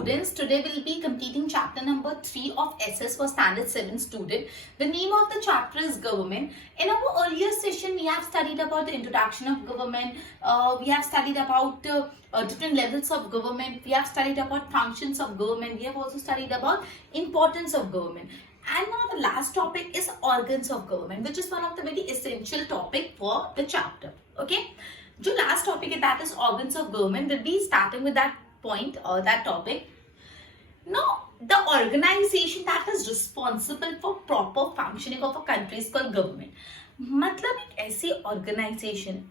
students, today we'll be completing chapter number 3 of SS for standard 7 student. The name of the chapter is government. In our earlier session, we have studied about the introduction of government. We have studied about different levels of government. We have studied about functions of government. We have also studied about importance of government. And now the last topic is organs of government, which is one of the very essential topic for the chapter. Okay. The last topic, that is organs of government. We'll be starting with that point or that topic. Now, the organization that is responsible for proper functioning of a country is called government. मतलब एक ऐसी organization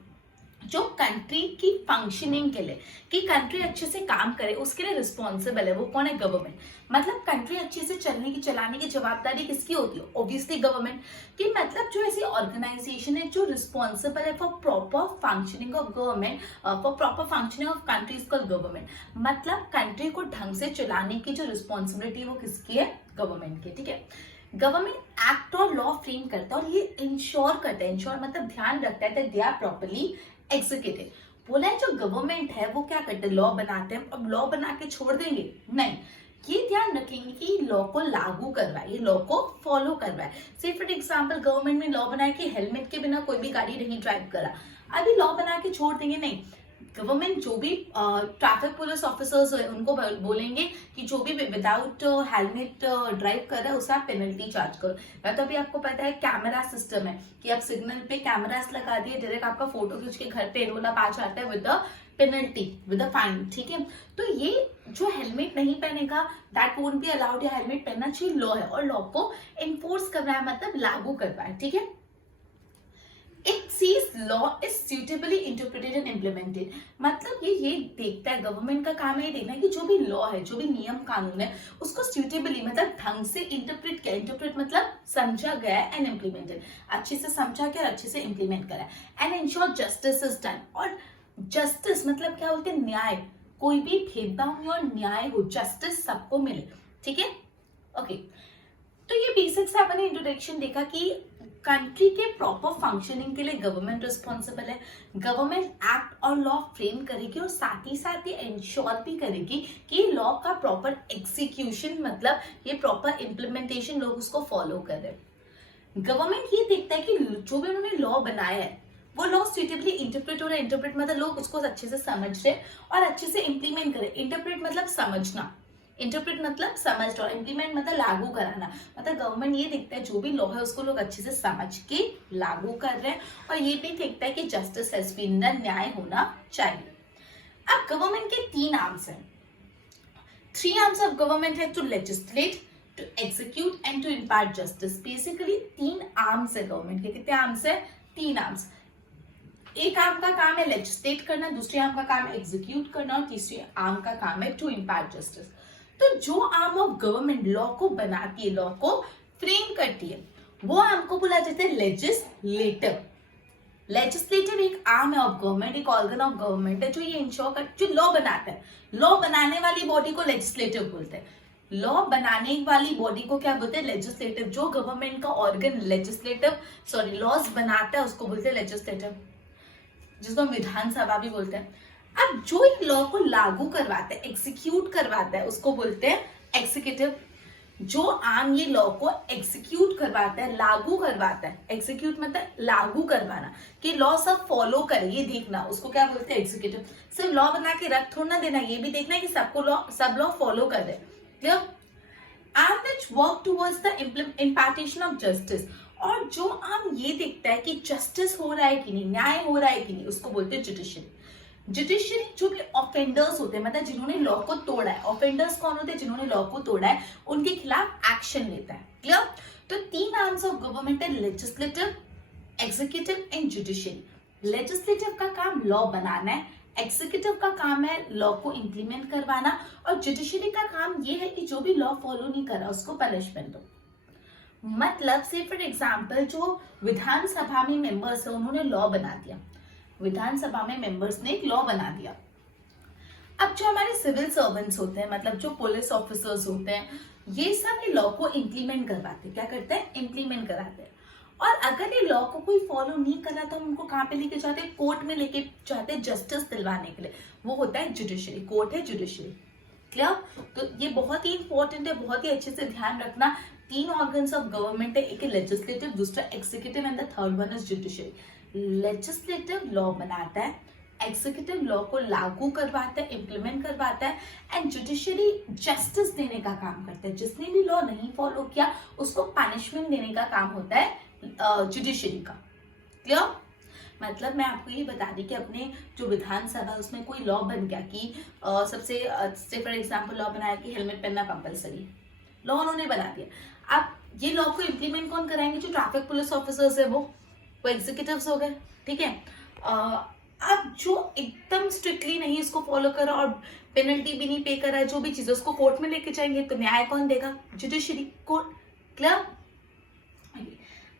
जो country की functioning के लिए, कि country अच्छे से काम करे, उसके लिए रिस्पॉन्सिबल है. वो कौन है? गवर्नमेंट. मतलब कंट्री अच्छे से चलाने की जवाबदारी किसकी होती है? ऑब्वियसली गवर्नमेंट की. मतलब जो ऐसी ऑर्गेनाइजेशन है जो रिस्पॉन्सिबल है for proper functioning of government, for proper functioning of country is called government. मतलब कंट्री को ढंग से चलाने की जो रिस्पॉन्सिबिलिटी वो किसकी है? गवर्नमेंट की. ठीक है. गवर्नमेंट एक्ट और लॉ फ्रेम करता है और ये इंश्योर करता है. इंश्योर मतलब ध्यान रखता है that they are properly executive. बोला है जो गवर्नमेंट है वो क्या करते हैं? लॉ बनाते हैं. अब लॉ बना के छोड़ देंगे? नहीं. ये ध्यान रखेंगे कि लॉ को लागू करवाए, ये लॉ को फॉलो करवाए. से फॉर एग्जांपल गवर्नमेंट ने लॉ बनाया कि हेलमेट के बिना कोई भी गाड़ी नहीं ड्राइव करा. अभी लॉ बना के छोड़ देंगे? नहीं. गवर्नमेंट जो भी ट्रैफिक पुलिस ऑफिसर्स है उनको बोलेंगे कि जो भी विदाउट हेलमेट ड्राइव कर रहा है उससे आप पेनल्टी चार्ज करो. या तो अभी आपको पता है कैमरा सिस्टम है कि आप सिग्नल पे कैमरास लगा दिए, डायरेक्ट आपका फोटो खींच के घर पे एनवलप आ जाता है with the penalty, with the fine. ठीक है. तो ये जो हेलमेट नहीं पहनेगा दैट वोंट बी अलाउड. या हेलमेट पहनना चाहिए, लॉ है और लॉ को एनफोर्स करना है, मतलब लागू करना है. ठीक है. It sees law is suitably interpreted and implemented. मतलब ये देखता है, गवर्नमेंट का काम है ये देखना है कि जो भी लॉ है, जो भी नियम कानून है उसको suitably मतलब ढंग से इंटरप्रेट किया. इंटरप्रेट मतलब समझा गया है एंड इम्प्लीमेंटेड. अच्छे से समझा गया और अच्छे से इम्प्लीमेंट करा है. And ensure justice is done. और जस्टिस मतलब क्या बोलते हैं? न्याय. कोई भी भेदभाव नहीं और न्याय हो, जस्टिस सबको मिले. ठीक है. ओके. तो ये बेसिक से अपने इंट्रोडक्शन देखा कि कंट्री के प्रॉपर फंक्शनिंग के लिए गवर्नमेंट रिस्पॉन्सिबल है. गवर्नमेंट एक्ट और लॉ फ्रेम करेगी और साथ ही इंश्योर भी करेगी कि लॉ का प्रॉपर एग्जीक्यूशन मतलब ये प्रॉपर इम्प्लीमेंटेशन लोग उसको फॉलो कर रहे हैं. गवर्नमेंट ये देखता है कि जो भी उन्होंने लॉ बनाया है वो लॉ सुइटेबली इंटरप्रेट हो रहा है. इंटरप्रेट मतलब लोग उसको अच्छे से समझ रहे और अच्छे से इम्प्लीमेंट करे. इंटरप्रेट मतलब समझना, इंटरप्रेट मतलब समझ और इम्प्लीमेंट मतलब लागू कराना. मतलब गवर्नमेंट ये देखता है जो भी लॉ है उसको लोग अच्छे से समझ के लागू कर रहे हैं और ये भी देखता है कि जस्टिस हैज बीन डन, न्याय होना चाहिए. अब गवर्नमेंट के 3 आर्म्स हैं. 3 आर्म्स ऑफ गवर्नमेंट है to legislate, to execute and to impart justice. Basically 3 arms है गवर्नमेंट के. कितने आर्म्स है? 3 आर्म्स. एक आर्म का काम है लेजिस्लेट करना, दूसरे आर्म का काम है एग्जीक्यूट करना और तीसरे आर्म का काम है टू इम्पार्ट जस्टिस. तो जो आर्म ऑफ गवर्नमेंट लॉ को बनाती है, लॉ को फ्रेम करती है, वो आर्म को बोला जाता है लेजिस्लेटिव. लेजिस्लेटिव एक आर्म है ऑफ गवर्नमेंट, एक ऑर्गन ऑफ गवर्नमेंट है जो ये इंश्योर कर, जो लॉ बनाता है. लॉ बनाने वाली बॉडी को लेजिस्लेटिव बोलते हैं. लॉ बनाने वाली बॉडी को क्या बोलते हैं? लेजिस्लेटिव. जो गवर्नमेंट का ऑर्गन लॉज बनाता है उसको बोलते हैं लेजिस्लेटिव, जिसको हम विधानसभा भी बोलते हैं. अब जो एक लॉ को लागू करवाता है, एग्जीक्यूट करवाता है, उसको बोलते हैं एग्जीक्यूटिव. जो आर्म ये लॉ को एग्जीक्यूट करवाता है, लागू करवाता है, एग्जीक्यूट मतलब लागू करवाना, कि लॉ सब फॉलो करे ये देखना, उसको क्या बोलते हैं? एग्जीक्यूटिव. सिर्फ लॉ बना के रख थोड़ा ना देना, ये भी देखना है कि सब लॉ फॉलो कर रहे. Clear? Arm which work towards the impartation of justice. और जो आर्म ये देखता है कि जस्टिस हो रहा है कि नहीं, न्याय हो रहा है कि नहीं, उसको बोलते हैं जुडिशरी. जुडिशरी जो भी ऑफेंडर्स होते हैं, मतलब जिन्होंने लॉ को तोड़ा है. ऑफेंडर्स कौन होते हैं? जिन्होंने लॉ को तोड़ा है, उनके खिलाफ एक्शन लेता है. क्लियर? तो 3 आर्म्स ऑफ गवर्नमेंट है, legislative, executive and judiciary. Legislative का काम लॉ बनाना है, एग्जीक्यूटिव का काम है लॉ को इंप्लीमेंट करवाना और जुडिशरी का काम ये है कि जो भी लॉ फॉलो नहीं कर रहा उसको पनिशमेंट दो. मतलब से फॉर एग्जाम्पल जो विधानसभा में मेंबर्स है उन्होंने लॉ बना दिया, विधानसभा में मेंबर्स ने एक लॉ बना दिया. अब जो हमारे सिविल सर्वेंट्स होते हैं, मतलब जो पुलिस ऑफिसर्स होते हैं, ये सब ये लॉ को इंप्लीमेंट करवाते हैं. क्या करते हैं? इंप्लीमेंट कराते हैं. और अगर ये लॉ को कोई फॉलो नहीं कर रहा तो हम उनको कहाँ पे लेके जाते हैं? कोर्ट में लेके जाते हैं जस्टिस दिलवाने के लिए. वो होता है जुडिशरी. कोर्ट है जुडिशरी. क्लियर? तो ये बहुत ही इंपॉर्टेंट है, बहुत ही अच्छे से ध्यान रखना। 3 ऑर्गन्स ऑफ गवर्नमेंट है, एक है लेजिस्लेटिव, दूसरा executive and the third one is judiciary. Legislative law बनाता है, एग्जीक्यूटिव लॉ को लागू करवाता है, इम्प्लीमेंट करवाता है, एंड जुडिशरी जस्टिस देने का काम करता है। जिसने भी लॉ नहीं फॉलो किया उसको पनिशमेंट देने का काम होता है जुडिशरी का। क्लियर? मतलब मैं आपको ये बता दी कि अपने जो विधानसभा उसमें कोई लॉ बन गया कि सबसे से फॉर एग्जांपल लॉ बनाया कि हेलमेट पहनना कंपलसरी, लॉ उन्होंने बना दिया। अब ये लॉ को इम्प्लीमेंट कौन कराएंगे? जो ट्रैफिक पुलिस ऑफिसर्स है वो एग्जीक्यूटिव्स हो गए, ठीक है। अब जो एकदम स्ट्रिक्टली नहीं इसको फॉलो करा और पेनल्टी भी नहीं पे करा, जो भी चीज उसको कोर्ट में लेके जाएंगे, तो न्याय कौन देगा? Judiciary, court. क्लियर?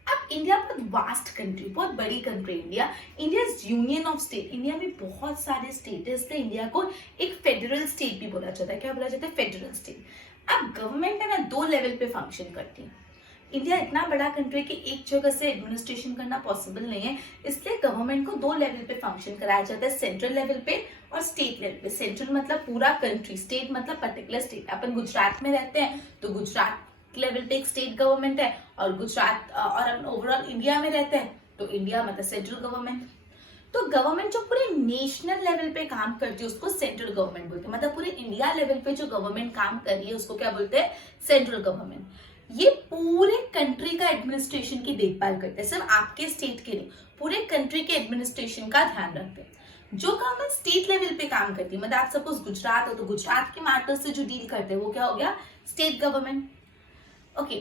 अब इंडिया बहुत वास्ट कंट्री, बहुत बड़ी country India. India is union of state. India में बहुत सारे स्टेट है, इसलिए इंडिया को एक फेडरल स्टेट भी बोला जाता है। क्या बोला जाता है? Federal state. अब गवर्नमेंट है ना 2 लेवल पे फंक्शन करती है। इंडिया इतना बड़ा कंट्री कि एक जगह से एडमिनिस्ट्रेशन करना पॉसिबल नहीं है, इसलिए गवर्नमेंट को 2 लेवल पे फंक्शन कराया जाता है, सेंट्रल लेवल पे और स्टेट लेवल पे। सेंट्रल मतलब पूरा कंट्री, स्टेट मतलब पर्टिकुलर स्टेट। अपन गुजरात में रहते हैं तो गुजरात लेवल पे एक स्टेट गवर्नमेंट है, और गुजरात और अपन ओवरऑल इंडिया में रहते हैं तो इंडिया मतलब सेंट्रल गवर्नमेंट। तो गवर्नमेंट जो पूरे नेशनल लेवल पे काम करती है उसको सेंट्रल गवर्नमेंट बोलते हैं। मतलब पूरे इंडिया लेवल पे जो गवर्नमेंट काम कर रही है उसको क्या बोलते हैं? Central government. ये पूरे कंट्री का एडमिनिस्ट्रेशन की देखभाल करते हैं, सिर्फ आपके स्टेट के नहीं, पूरे कंट्री के एडमिनिस्ट्रेशन का ध्यान रखते हैं। जो गवर्नमेंट स्टेट लेवल पे काम करती है, मतलब आप सपोज गुजरात हो तो गुजरात के मैटर्स से जो डील करते हैं वो क्या हो गया? State government. ओके,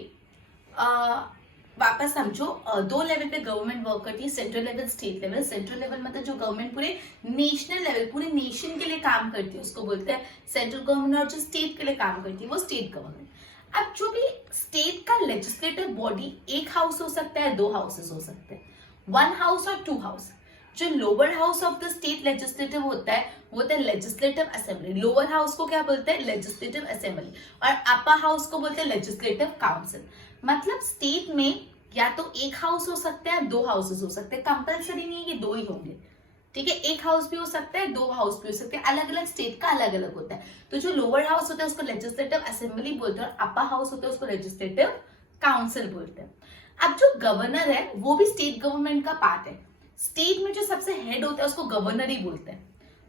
वापस समझो, 2 लेवल पे गवर्नमेंट वर्क करती है, central level, state level. Central level मतलब जो गवर्नमेंट पूरे नेशनल लेवल, पूरे नेशन के लिए काम करती है उसको बोलते हैं सेंट्रल गवर्नमेंट, और जो स्टेट के लिए काम करती है वो स्टेट गवर्नमेंट। अब जो भी स्टेट का लेजिस्लेटिव बॉडी, एक हाउस हो सकता है, 2 हाउसेस हो सकते हैं, 1 हाउस और 2 हाउस। जो lower house of the state legislative होता है वो होता है लेजिस्लेटिव असेंबली। लोअर हाउस को क्या बोलते हैं? Legislative assembly. और अपर हाउस को बोलते हैं लेजिस्लेटिव काउंसिल। मतलब स्टेट में या तो एक हाउस हो सकता है, 2 हाउसेस हो सकते हैं, कंपल्सरी नहीं है कि 2 ही होंगे, ठीक है। एक हाउस भी हो सकता है, 2 हाउस भी हो सकते हैं, अलग अलग स्टेट का अलग अलग होता है। तो जो लोअर हाउस होता है उसको लेजिस्लेटिव असेंबली बोलते हैं, और अपर हाउस होता है उसको लेजिस्लेटिव काउंसिल बोलते हैं। अब जो गवर्नर है वो भी स्टेट गवर्नमेंट का पार्ट है। स्टेट में जो सबसे हेड होता है उसको गवर्नर ही बोलते हैं।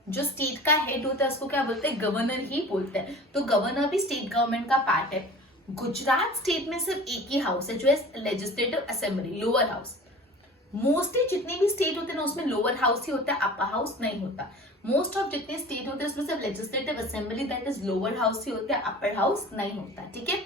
जो स्टेट का हेड होता है उसको क्या बोलते हैं? गवर्नर ही बोलते हैं। तो गवर्नर भी स्टेट गवर्नमेंट का पार्ट है। गुजरात स्टेट में सिर्फ एक ही हाउस है जो है legislative assembly, lower house. Mostly जितने भी स्टेट होते हैं ना उसमें लोअर हाउस ही होता है, अपर हाउस नहीं होता। मोस्ट ऑफ जितने स्टेट होते हैं उसमें सिर्फ legislative assembly that is lower house ही होता है, अपर हाउस नहीं होता, ठीक है।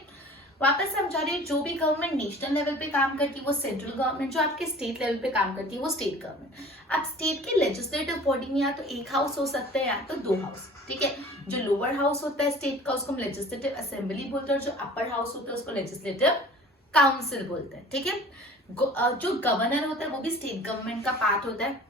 वापस समझा रही हूँ, जो भी गवर्नमेंट नेशनल लेवल पे काम करती है वो सेंट्रल गवर्नमेंट, जो आपके स्टेट लेवल पे काम करती है वो स्टेट गवर्नमेंट। अब स्टेट के लेजिस्लेटिव बॉडी में या तो एक हाउस हो सकता है या तो 2 हाउस, ठीक है। जो लोअर हाउस होता है स्टेट का उसको हम लेजिस्लेटिव असेंबली बोलते हैं, और जो अपर हाउस होता है उसको लेजिस्लेटिव काउंसिल बोलते हैं, ठीक है। जो गवर्नर होता है वो भी स्टेट गवर्नमेंट का पार्ट होता है।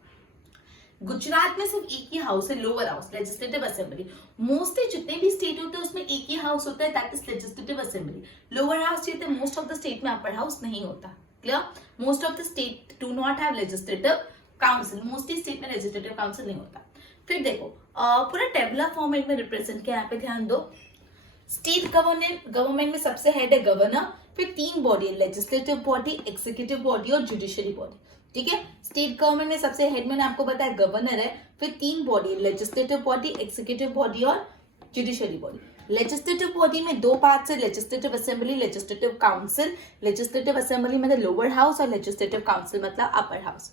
गुजरात में सिर्फ एक ही हाउस है, lower house, legislative assembly. Mostly जितने भी स्टेट होते हैं उसमें एक ही हाउस होता है, that is legislative assembly. Lower house होते हैं, मोस्ट ऑफ द स्टेट में अपर हाउस नहीं होता। Clear? Most of the state do not have legislative council, mostly state में लेजिस्लेटिव काउंसिल नहीं होता। फिर देखो पूरा टेबुलर फॉर्मेट में रिप्रेजेंट किया, यहाँ पे ध्यान दो। स्टेट गवर्नमेंट में सबसे हेड है गवर्नर, फिर 3 बॉडी है, लेजिस्लेटिव बॉडी, एग्जीक्यूटिव बॉडी और जुडिशरी बॉडी, ठीक है। स्टेट गवर्नमेंट में सबसे हेड मैंने आपको बताया गवर्नर है, फिर 3 body, legislative body, executive body और जुडिशरी बॉडी। लेजिस्लेटिव बॉडी में 2 पार्ट्स है, legislative assembly, legislative council. Legislative assembly मतलब लोअर हाउस और लेजिस्लेटिव काउंसिल मतलब अपर हाउस।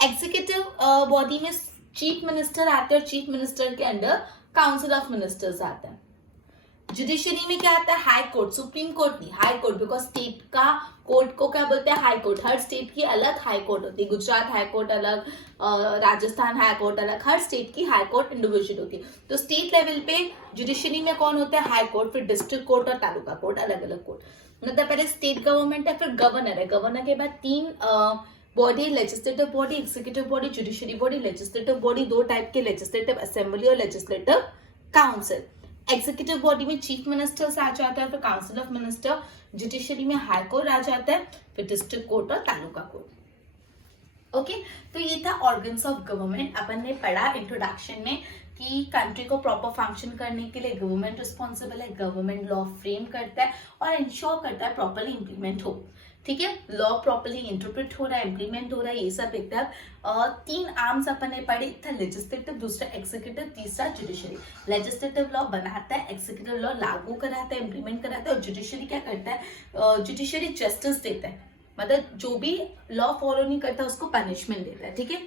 एग्जीक्यूटिव बॉडी में चीफ मिनिस्टर आते हैं और चीफ मिनिस्टर के अंडर काउंसिल ऑफ मिनिस्टर्स आता है। जुडिशरी में क्या आता है? हाई कोर्ट, सुप्रीम कोर्ट नहीं, हाई कोर्ट, बिकॉज स्टेट का कोर्ट को क्या बोलते हैं? High court. हर स्टेट की अलग हाई कोर्ट होती है, गुजरात हाई कोर्ट अलग, राजस्थान हाई कोर्ट अलग, हर स्टेट की हाई कोर्ट इंडिविजुअल होती है। तो स्टेट लेवल पे जुडिशरी में कौन होता है? हाई कोर्ट, फिर डिस्ट्रिक्ट कोर्ट और तालुका कोर्ट, अलग अलग कोर्ट। मतलब पहले स्टेट गवर्नमेंट है, फिर गवर्नर है, गवर्नर के बाद 3 body, legislative body, executive body, judiciary body. Legislative body 2 type के, लेजिस्लेटिव असेंबली और लेजिस्लेटिव काउंसिल। एग्जीक्यूटिव बॉडी में चीफ मिनिस्टर आ जाता है, फिर काउंसिल ऑफ मिनिस्टर। जुडिशरी में हाई कोर्ट आ जाता है, फिर डिस्ट्रिक्ट कोर्ट और तालुका कोर्ट। ओके, तो ये था ऑर्गन्स ऑफ गवर्नमेंट। अपन ने पढ़ा इंट्रोडक्शन में कि कंट्री को प्रॉपर फंक्शन करने के लिए गवर्नमेंट रिस्पॉन्सिबल है, गवर्नमेंट लॉ फ्रेम करता है और इंश्योर करता है प्रॉपरली इम्प्लीमेंट हो। ठीक है, लॉ प्रॉपरली इंटरप्रेट हो रहा है, इम्प्लीमेंट हो रहा है, ये सब एकदम 3 आर्म्स अपन ने पढ़े, एक था लेजिस्लेटिव, दूसरा एग्जीक्यूटिव, तीसरा जुडिशरी। लेजिस्लेटिव लॉ बनाता है, एग्जीक्यूटिव लॉ लागू कराता है, इम्प्लीमेंट कराता है, और जुडिशरी क्या करता है, जुडिशरी जस्टिस देता है, मतलब जो भी लॉ फॉलो नहीं करता उसको पनिशमेंट देता है। ठीक है,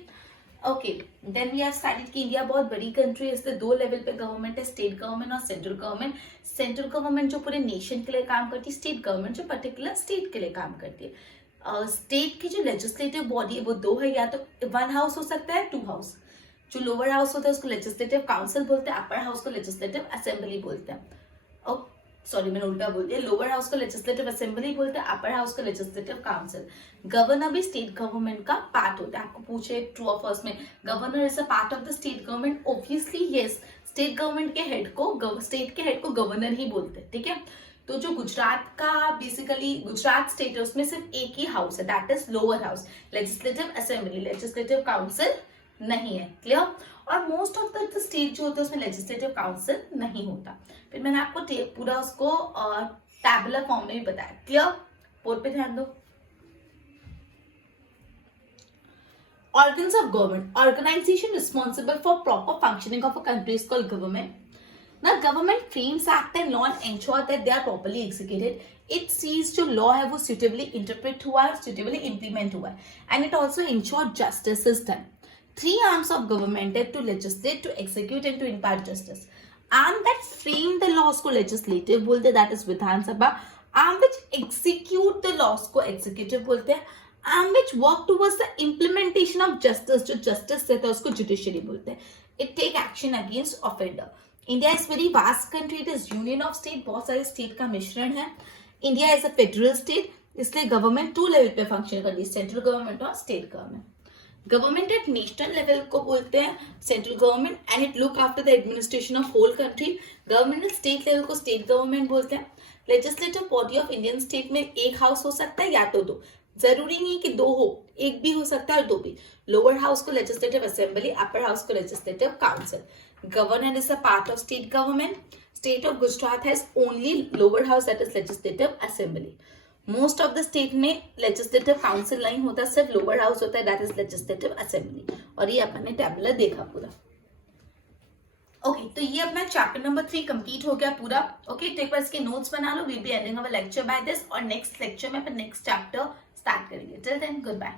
okay, then we have studied कि इंडिया बहुत बड़ी कंट्री है, इसलिए 2 लेवल पे गवर्नमेंट है, स्टेट गवर्नमेंट और सेंट्रल गवर्नमेंट। सेंट्रल गवर्नमेंट जो पूरे नेशन के लिए काम करती है, स्टेट गवर्नमेंट जो पर्टिकुलर स्टेट के लिए काम करती है। स्टेट की जो लेजिस्लेटिव बॉडी है वो 2 है, या तो 1 हाउस हो सकता है, 2 हाउस। जो लोअर हाउस होता है उसको लेजिस्लेटिव काउंसिल बोलते हैं, अपर हाउस को लेजिस्लेटिव असेंबली बोलते हैं। सॉरी, मैंने उल्टा बोल दिया, लोअर हाउस को लेजिस्लेटिव असेंबली बोलते हैं, अपर हाउस को लेजिस्लेटिव काउंसिल। गवर्नर भी स्टेट गवर्नमेंट का पार्ट होता है। आपको पूछे ट्रू और फॉल्स में, governor is a part of the state government, obviously yes, state government के हेड को, स्टेट के हेड को गवर्नर ही बोलते हैं। ठीक है, तो जो गुजरात का बेसिकली गुजरात स्टेट है उसमें सिर्फ एक ही हाउस है, that is lower house, legislative assembly, legislative council नहीं है। क्लियर? और मोस्ट ऑफ द स्टेट जो होता है उसमें लेजिस्लेटिव काउंसिल नहीं होता। फिर मैंने आपको पूरा उसको टैबुलर फॉर्म में भी बताया। क्लियर? बोर्ड पे ध्यान दो। Organs of government, organization responsible for proper functioning of a country is called government. Now government frames act and law and ensure that they are properly executed. It sees जो law है वो suitably interpret हुआ है, suitably implement हुआ है, and it also ensure justice is done. 3 arms of government है, to legislate, to execute and to impart justice. Arm that frame the laws को legislative बोलते हैं, that is Vidhan Sabha. Arm which execute the laws को executive बोलते हैं. Arm which work towards the implementation of justice, जो justice रहता है उसको judiciary बोलते हैं. It take action against offender. India is very vast country, it is union of state, बहुत सारे state का मिश्रण है. India is a federal state, इसलिए गवर्नमेंट 2 लेवल पे फंक्शन करती है, सेंट्रल गवर्नमेंट और state government. Government at national level को बोलते हैं central government, and it look after the administration of whole country. Government at state level को state government बोलते हैं। Legislative body of Indian state में एक हाउस हो सकता है या तो 2, जरूरी नहीं कि 2 हो, एक भी हो सकता है और 2 भी। लोअर हाउस को लेजिस्लेटिव असेंबली, अपर हाउस को legislative council. Governor is a part of state government. State of Gujarat has only lower house, that is legislative assembly. Most of the state में लेजिस्लेटिव काउंसिल नहीं होता, सिर्फ lower house होता है, that is legislative assembly. और ये अपन ने tabular देखा पूरा। ओके, तो ये अपना चैप्टर नंबर 3 कंप्लीट हो गया पूरा। ओके, तो एक बार इसके नोट्स बना लो, we be ending our lecture by this, और नेक्स्ट लेक्चर में अपन नेक्स्ट चैप्टर स्टार्ट करेंगे। Till then good bye.